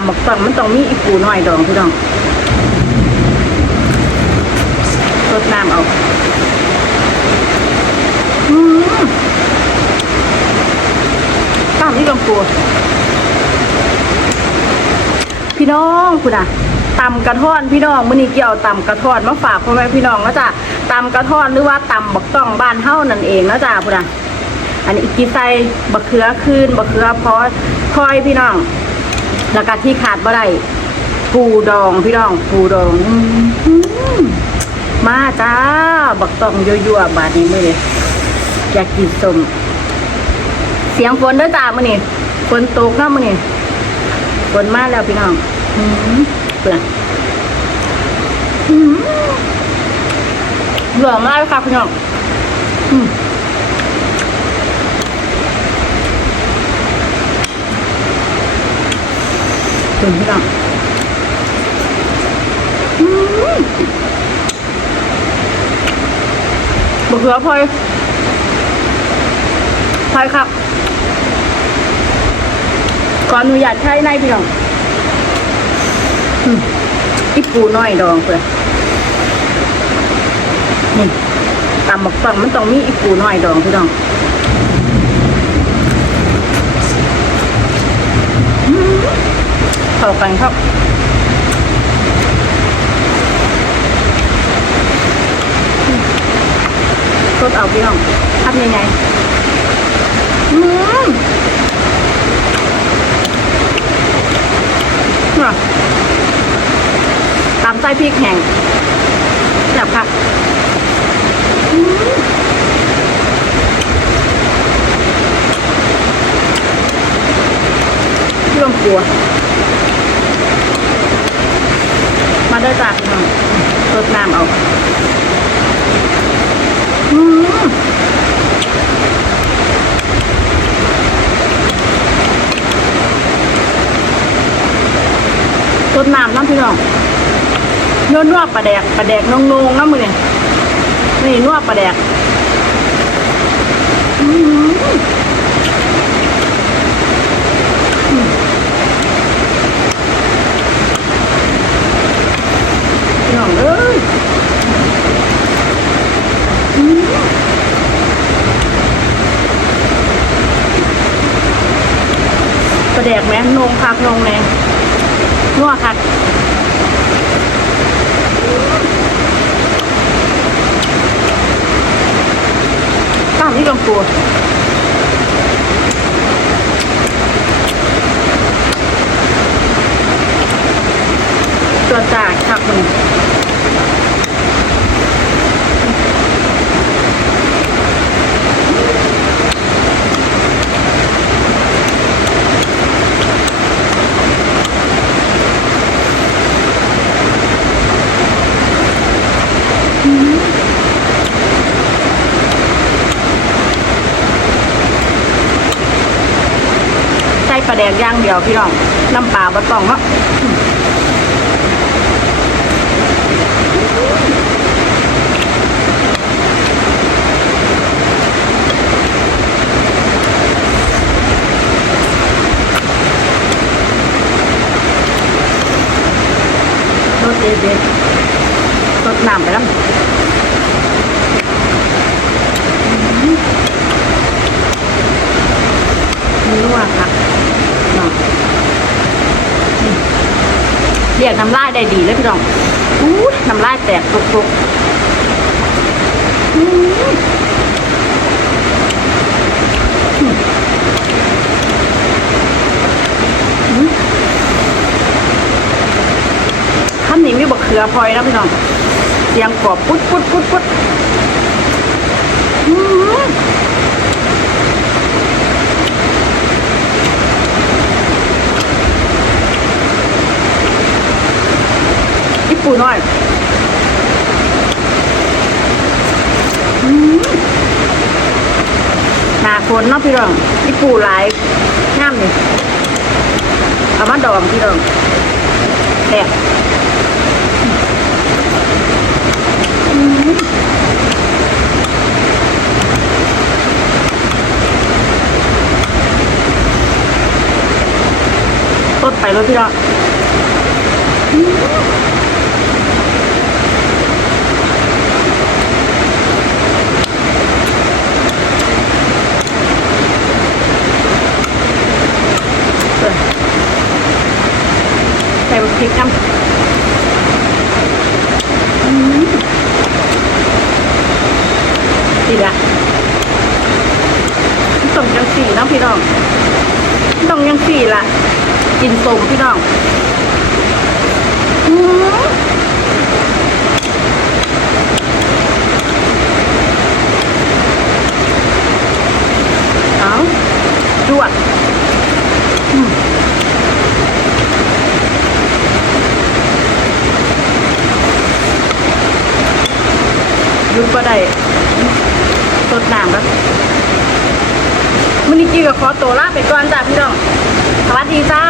ำหมกต้องมันต้องมีอีปูน้อยดองพี่น้องรดน้ำเอาอืมตามที่ลงปูพี่น้องคุณอะตำกระท่อนพี่น้องมื้อนี้เกี่ยวตำกระท่อนมาฝากพ่อแม่พี่น้องนะจ๊ะตำกระท่อนหรือว่าตำบักต้องบ้านเฮ้านั่นเองนะจ๊ะคุณอะอันนี้อีกกีใส่บักเขือคืนบักเขือพอคอยพี่น้อง แล้วก็ที่ขาดบ่ได้ปูดองพี่น้องปูดองอมาจ้า บักตองยั่วๆบาดนี้มื้อนี้อยากกินสมเสียงฝนด้อจ้ามื้อนี้ฝนตกเนาะมื้อนี้ฝนมาแล้วพี่น้องอืมเปื่อนอืมเหลือมากเลยค่ะพี่น้อง อืมเป็นพี่น้องบะเขือพลอยพลอยครับขออนุญาตใช้ในพี่น้องอีปูน้อยดองเพื่อนี่ตำหมกฟังมันต้องมีอีปูน้อยดองพี่น้องอืมเข้ากันครับรสเอาพี่น้องทำยังไงอืมน่ะตามไส้พริกแห้งแบบค่ะอืมพี่ลมกลัว มาได้จากน้องรดน้ำเอาอืมรดน้ำน้ำพี่น้องนวดนวดปลาแดกปลาแดกนงนงน้ำมือเนี่ยนี่นวดปลาแดกอืมอืมพี่น้องเอ้ยอืมปลาแดกแม่นงคักนงแรงนัวคักตามที่ลงตัวตัวจ่ายคักมันใส่ ปลาแดกย่างเดียวพี่น้องน้ำปลาบะต้องเนาะรสเด็ดๆรสน้ำไปแล้วนัวค่ะเนาะนี่เรี ยกน้ำลายได้ดีเลยพี่น้องอู้น้ำลายแตกตุกๆข้ามนี้มีบะเขือพลอยนะพี่น้องเสียงกรอบปุ๊ดปุ๊ดปุ๊ดปุ๊ดอื้อ ญี่ปุ่นหน่อยหนาฝนเนาะพี่รองญี่ปุ่นหลายงามเลยเอามาดองพี่รองแดกอืมรสดไปเลยพี่น้อง ใส่พริกน้ำอืมดีละต้มยังสี่นาะพี่น้องต้องยังสี่ละกินสมพี่น้องอืมเอาจวดอืมห ยุดก็ได้สดน้ำครับมันนี้กินกับขอตัวลาไปก่อนจ้าพี่น้อง สวัสดีจ้า